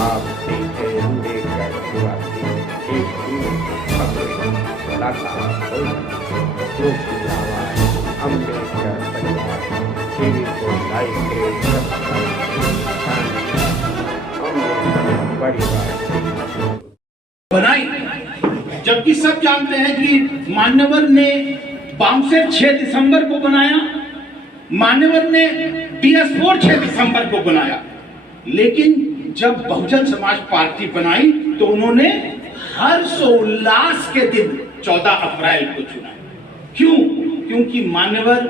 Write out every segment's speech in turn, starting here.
आप देखें अम्बेडकर निवासी एक कलाकार जो की आवाज अम्बेडकर परिवार टीवी को लाइव के अम्बेडकर परिवार बनाई, जबकि सब जानते हैं कि मान्यवर ने बामसेट 6 दिसंबर को बनाया, मान्यवर ने PS4 6 दिसंबर को बनाया, लेकिन जब बहुजन समाज पार्टी बनाई तो उन्होंने हर्षोल्लास के दिन 14 अप्रैल को चुना। क्यों? क्योंकि मान्यवर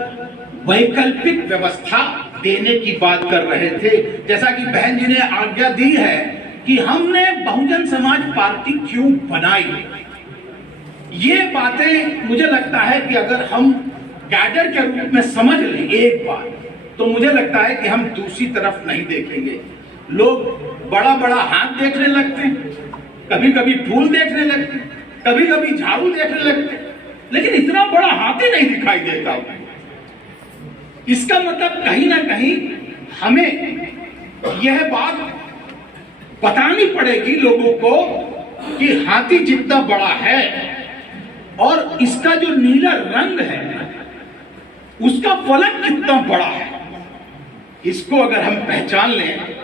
वैकल्पिक व्यवस्था देने की बात कर रहे थे। जैसा कि बहन जी ने आज्ञा दी है कि हमने बहुजन समाज पार्टी क्यों बनाई, ये बातें मुझे लगता है कि अगर हम कैडर के रूप में समझ लें एक बार, तो मुझे लगता है कि हम दूसरी तरफ नहीं देखेंगे। लोग बड़ा बड़ा हाथ देखने लगते हैं, कभी कभी फूल देखने लगते हैं, कभी कभी झाड़ू देखने लगते हैं, लेकिन इतना बड़ा हाथ ही नहीं दिखाई देता। इसका मतलब कहीं ना कहीं हमें यह बात बतानी पड़ेगी लोगों को कि हाथी जितना बड़ा है और इसका जो नीला रंग है उसका फलक कितना बड़ा है, इसको अगर हम पहचान लें।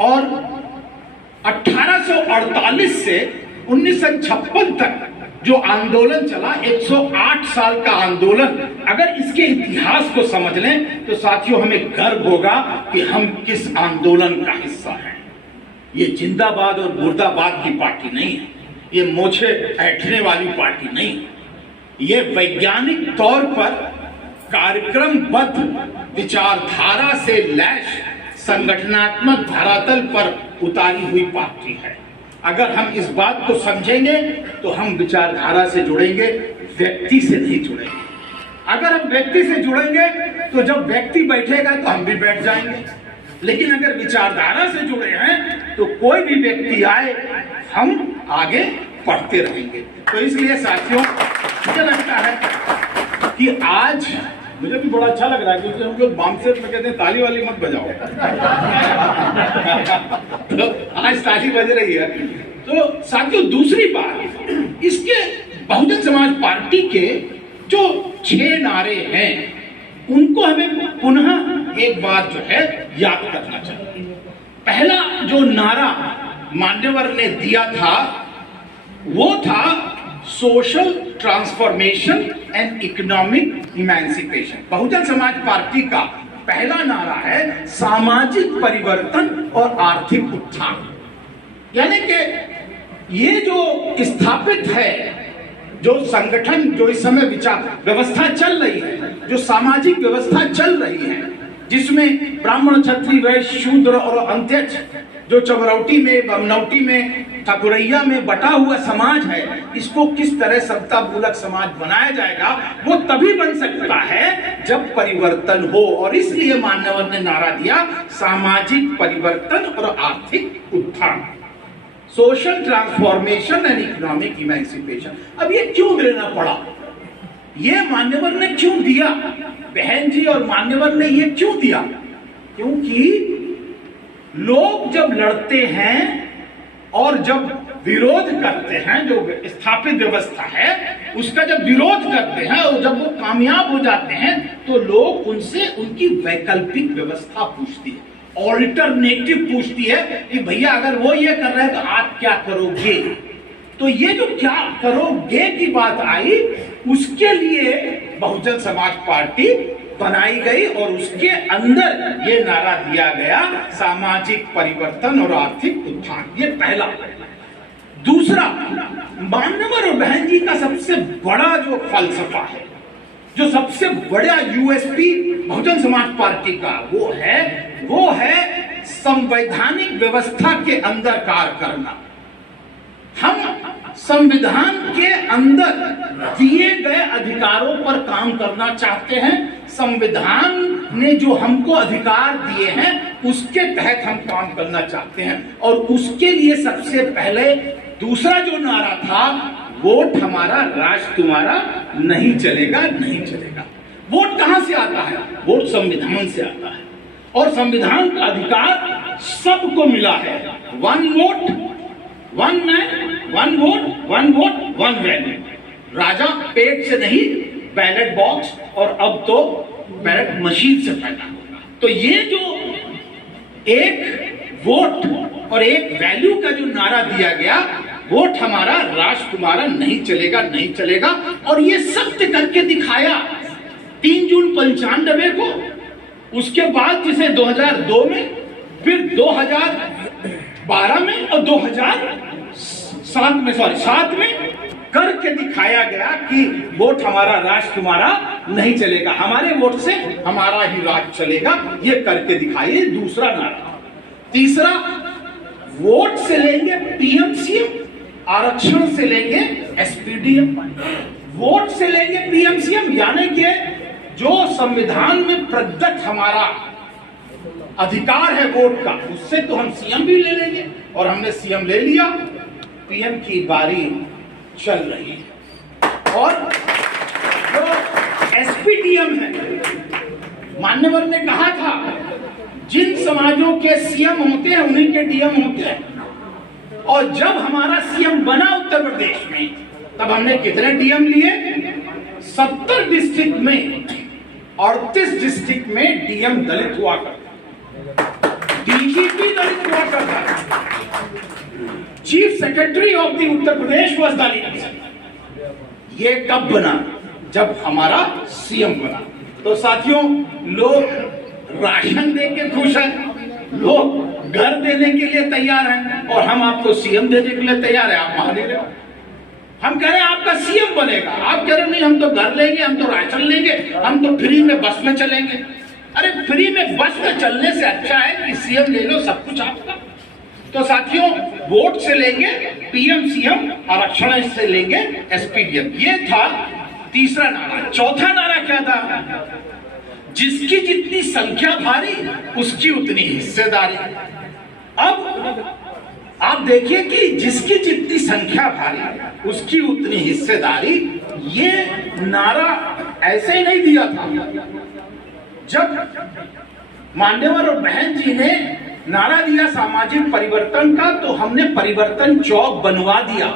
और 1848 से 1956 तक जो आंदोलन चला, 108 साल का आंदोलन, अगर इसके इतिहास को समझ लें तो साथियों हमें गर्व होगा कि हम किस आंदोलन का हिस्सा हैं। ये जिंदाबाद और मुर्दाबाद की पार्टी नहीं है, ये मोछे ऐंठने वाली पार्टी नहीं है, ये वैज्ञानिक तौर पर कार्यक्रमबद्ध विचारधारा से लैस संगठनात्मक धरातल पर उतारी हुई पार्टी है। अगर हम इस बात को समझेंगे तो हम विचारधारा से जुड़ेंगे, व्यक्ति से नहीं जुड़ेंगे। अगर हम व्यक्ति से जुड़ेंगे तो जब व्यक्ति बैठेगा तो हम भी बैठ जाएंगे, लेकिन अगर विचारधारा से जुड़े हैं तो कोई भी व्यक्ति आए हम आगे बढ़ते रहेंगे। तो इसलिए साथियों मुझे लगता है कि आज मुझे भी बड़ा अच्छा लग रहा है, क्योंकि हम लोग बामसेट में कहते हैं ताली वाली मत बजाओ तो आज ताली बज रही है। तो साथियों दूसरी बात, इसके बहुजन समाज पार्टी के जो 6 नारे हैं उनको हमें पुनः एक बार जो है याद करना चाहिए। पहला जो नारा मान्यवर ने दिया था वो था social transformation and economic emancipation. Bahujan Samaj Party का पहला नारा है सामाजिक परिवर्तन और आर्थिक उत्थान। यानी कि ये जो स्थापित है, जो संगठन, जो इस समय विचार व्यवस्था चल रही है, जो सामाजिक व्यवस्था चल रही है, जिसमें ब्राह्मण, क्षत्रिय, वैश्य, शूद्र और अंत्यज, जो चमरौटी में, बमनौटी में, ठाकुरैया में बटा हुआ समाज है, इसको किस तरह समता मूलक समाज बनाया जाएगा, वो तभी बन सकता है जब परिवर्तन हो। और इसलिए मान्यवर ने नारा दिया सामाजिक परिवर्तन और आर्थिक उत्थान, social transformation and economic emancipation. अब ये क्यों देना पड़ा, ये मान्यवर ने क्यों दिया, बहन जी और मान्यवर ने ये क्यों दिया? क्योंकि लोग जब लड़ते हैं और जब विरोध करते हैं, जो स्थापित व्यवस्था है उसका जब विरोध करते हैं और जब वो कामयाब हो जाते हैं तो लोग उनसे उनकी वैकल्पिक व्यवस्था पूछती है, ऑल्टरनेटिव पूछती है कि भैया अगर वो ये कर रहे हैं तो आप क्या करोगे। तो ये जो क्या करोगे की बात आई, उसके लिए बहुजन समाज पार्टी बनाई गई और उसके अंदर ये नारा दिया गया सामाजिक परिवर्तन और आर्थिक उत्थान। ये पहला। दूसरा, मान्यवर और बहन जी का सबसे बड़ा जो फलसफा है, जो सबसे बड़ा यूएसपी बहुजन समाज पार्टी का वो है संवैधानिक व्यवस्था के अंदर कार्य करना। हम संविधान के अंदर दिए गए अधिकारों पर काम करना चाहते हैं। संविधान ने जो हमको अधिकार दिए हैं उसके तहत हम काम करना चाहते हैं। और उसके लिए सबसे पहले दूसरा जो नारा था, वोट हमारा राज तुम्हारा, नहीं चलेगा, नहीं चलेगा। वोट कहां से आता है? वोट संविधान से आता है। और संविधान का अधिकार सबको मिला है। 1 vote 1 man 1 vote 1 vote 1 value. राजा पेट से नहीं, बैलेट बॉक्स और अब तो बैलेट मशीन से पैदा होगा। तो ये जो एक वोट और एक वैल्यू का जो नारा दिया गया, वोट हमारा, राष्ट्र तुम्हारा, नहीं चलेगा नहीं चलेगा, और ये सत्य करके दिखाया 3 जून 95 को। उसके बाद जिसे 2002 में, फिर 2012 में और 2007 में, सॉरी 7 में करके दिखाया गया कि वोट हमारा, राष्ट्र तुम्हारा, नहीं चलेगा, हमारे वोट से हमारा ही राज चलेगा। ये करके दिखाइए दूसरा नारा। तीसरा, वोट से लेंगे पीएम सीएम, आरक्षण से लेंगे एसपीडीएम। वोट से लेंगे पीएम सीएम यानी कि जो संविधान में प्रदत्त हमारा अधिकार है वोट का, उससे तो हम सीएम भी ले लेंगे, और हमने सीएम ले लिया। पीएम की बारी चल रही है। और जो एसपीडीएम है, मान्यवर ने कहा था जिन समाजों के सीएम होते हैं उन्हीं के डीएम होते हैं। और जब हमारा सीएम बना उत्तर प्रदेश में, तब हमने कितने डीएम लिए? 70 डिस्ट्रिक्ट में, 38 डिस्ट्रिक्ट में डीएम दलित हुआ करता, डीजीपी दलित हुआ करता, chief secretary of the Uttar Pradesh was Dalit. ये कब बना? जब हमारा सीएम बना। तो साथियों, लोग राशन दे के खुश हैं, लोग घर देने के लिए तैयार हैं, और हम आपको सीएम देने के लिए तैयार है। आप मान रहे हो? हम कह रहे हैं आपका सीएम बनेगा, आप कह रहे नहीं हम तो घर लेंगे, हम तो राशन लेंगे, हम तो फ्री में बस में चलेंगे। अरे फ्री में बस में चलने से अच्छा है कि सीएम ले लो, सब कुछ आपका। तो साथियों, वोट से लेंगे पीएम सीएम, आरक्षण से लेंगे एसपीडीएम। ये था तीसरा नारा। चौथा नारा क्या था? जिसकी जितनी संख्या भारी उसकी उतनी हिस्सेदारी। अब आप देखिए कि जिसकी जितनी संख्या भारी उसकी उतनी हिस्सेदारी, ये नारा ऐसे ही नहीं दिया था। जब मान्यवर और बहन जी ने नारा दिया सामाजिक परिवर्तन का, तो हमने परिवर्तन चौक बनवा दिया,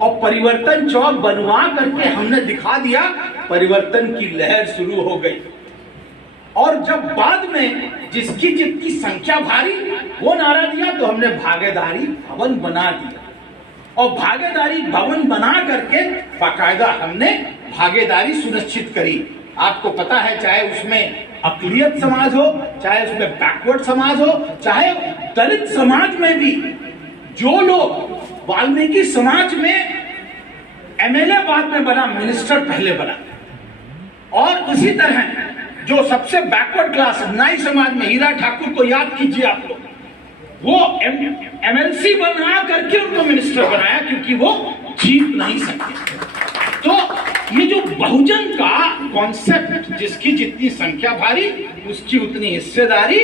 और परिवर्तन चौक बनवा करके हमने दिखा दिया परिवर्तन की लहर शुरू हो गई। और जब बाद में जिसकी जितनी संख्या भारी वो नारा दिया, तो हमने भागीदारी भवन बना दिया, और भागीदारी भवन बना करके बाकायदा हमने भागीदारी सुनिश्चित करी। आपको पता है, चाहे उसमें अक़लियत समाज हो, चाहे उसमें बैकवर्ड समाज हो, चाहे दलित समाज में भी जो लोग, वाल्मीकि समाज में एमएलए बाद में बना, मिनिस्टर पहले बना। और उसी तरह जो सबसे बैकवर्ड क्लास नाई समाज में, हीरा ठाकुर को याद कीजिए आप लोग, वो एमएलसी बना करके उनको मिनिस्टर बनाया, क्योंकि वो जीत नहीं सकते। तो ये जो बहुजन का कॉन्सेप्ट, जिसकी जितनी संख्या भारी उसकी उतनी हिस्सेदारी,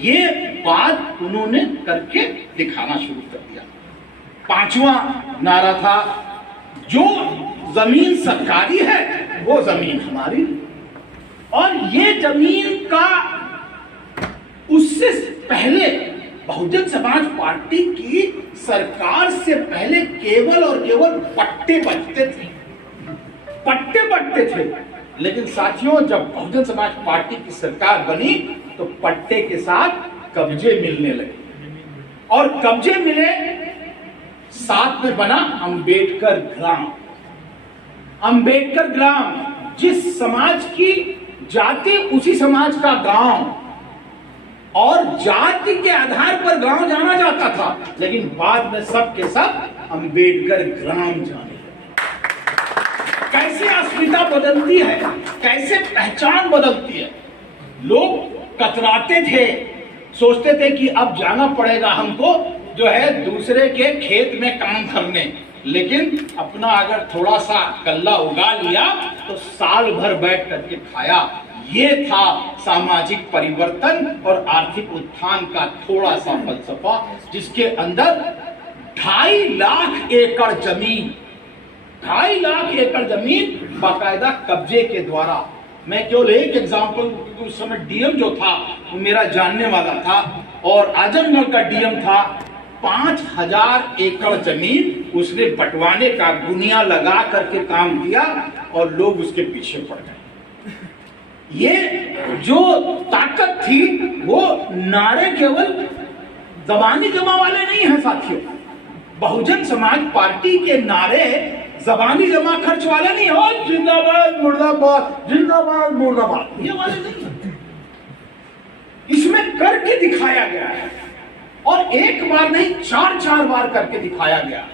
ये बात उन्होंने करके दिखाना शुरू कर दिया। पांचवा नारा था, जो जमीन सरकारी है वो जमीन हमारी। और ये जमीन का उससे पहले बहुजन समाज पार्टी की सरकार से पहले केवल और केवल पट्टे बचते थे, पट्टे बंटते थे। लेकिन साथियों, जब बहुजन समाज पार्टी की सरकार बनी तो पट्टे के साथ कब्जे मिलने लगे, और कब्जे मिले, साथ में बना अंबेडकर ग्राम। अंबेडकर ग्राम, जिस समाज की जाति उसी समाज का गांव, और जाति के आधार पर गांव जाना जाता था, लेकिन बाद में सब के सब अंबेडकर ग्राम जाने लगे। कैसे अस्मिता बदलती है, कैसे पहचान बदलती है। लोग कतराते थे, सोचते थे कि अब जाना पड़ेगा हमको जो है दूसरे के खेत में काम करने, लेकिन अपना अगर थोड़ा सा गल्ला उगा लिया तो साल भर बैठ करके खाया। ये था सामाजिक परिवर्तन और आर्थिक उत्थान का थोड़ा सा फलसफा, जिसके अंदर 2.5 लाख एकड़ जमीन, 2.5 लाख एकड़ जमीन बाकायदा कब्जे के द्वारा। मैं केवल एक एग्जांपल, उस समय डीएम जो था वो मेरा जानने वाला था, और आजमगढ़ का डीएम था, 5000 एकड़ जमीन उसने बंटवाने का गुनिया लगा करके काम किया और लोग उसके पीछे पड़ गए। ये जो ताकत थी वो नारे केवल जबानी जमा वाले नहीं हैं साथियों। बहुजन समाज पार्टी के नारे जबानी जमा खर्च वाले नहीं हो, जिंदाबाद मुर्दाबाद जिंदाबाद मुर्दाबाद, ये वाले नहीं है। इसमें करके दिखाया गया है और एक बार नहीं 4 बार करके दिखाया गया।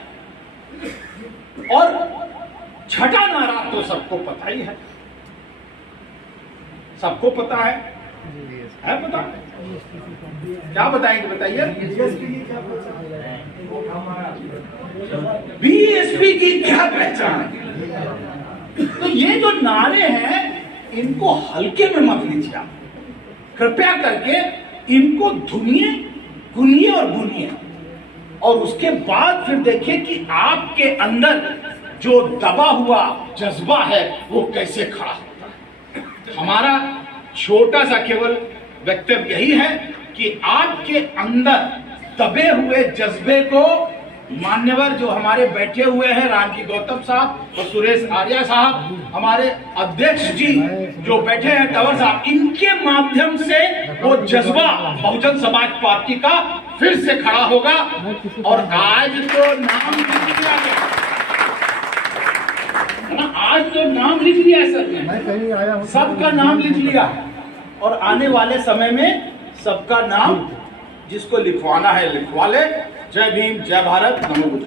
और छठा नारा तो सबको पता ही है, सबको पता है पता? क्या बताएंगे बताइए? बीएसपी की क्या पहचान है? तो ये जो नारे हैं इनको हल्के में मत लीजिए आप, कृपया करके इनको धुनिए, गुनिए और बुनिए और उसके बाद फिर देखिए कि आपके अंदर जो दबा हुआ जज्बा है वो कैसे खड़ा होता है। हमारा छोटा सा केवल वक्तव्य यही है कि आपके अंदर दबे हुए जज्बे को मान्यवर जो हमारे बैठे हुए हैं, रामजी गौतम साहब और सुरेश आर्या साहब, हमारे अध्यक्ष जी जो बैठे हैं कंवर साहब, इनके माध्यम से वो जज्बा बहुजन समाज पार्टी का फिर से खड़ा होगा। और आज तो नाम लिख दिया गया ना, आज तो नाम लिख लिया सर ने, सबका नाम लिख लिया और आने वाले समय में सबका नाम जिसको लिखवाना है लिखवा ले। जय भीम, जय भारत, नमो बुद्धाय।